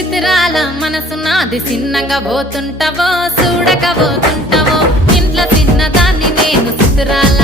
చిత్రాల మనసు నాది చిన్నగా పోతుంటావో చూడక పోతుంటావో ఇంట్లో చిన్నదాన్ని నేను చిత్రాల